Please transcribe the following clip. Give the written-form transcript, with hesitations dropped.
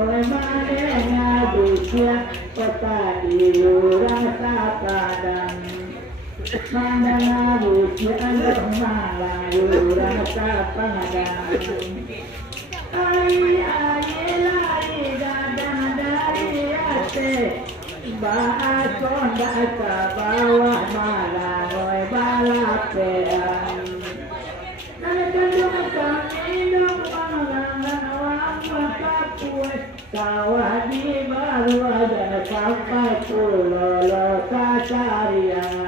oleh manehnya dusia petani rasa padang mandang dusia malayu rasa padang ai lari dadan dari ate bahasa bahasa bawah malangoy balapean Sawah di baru ada sampai pulau lokasarian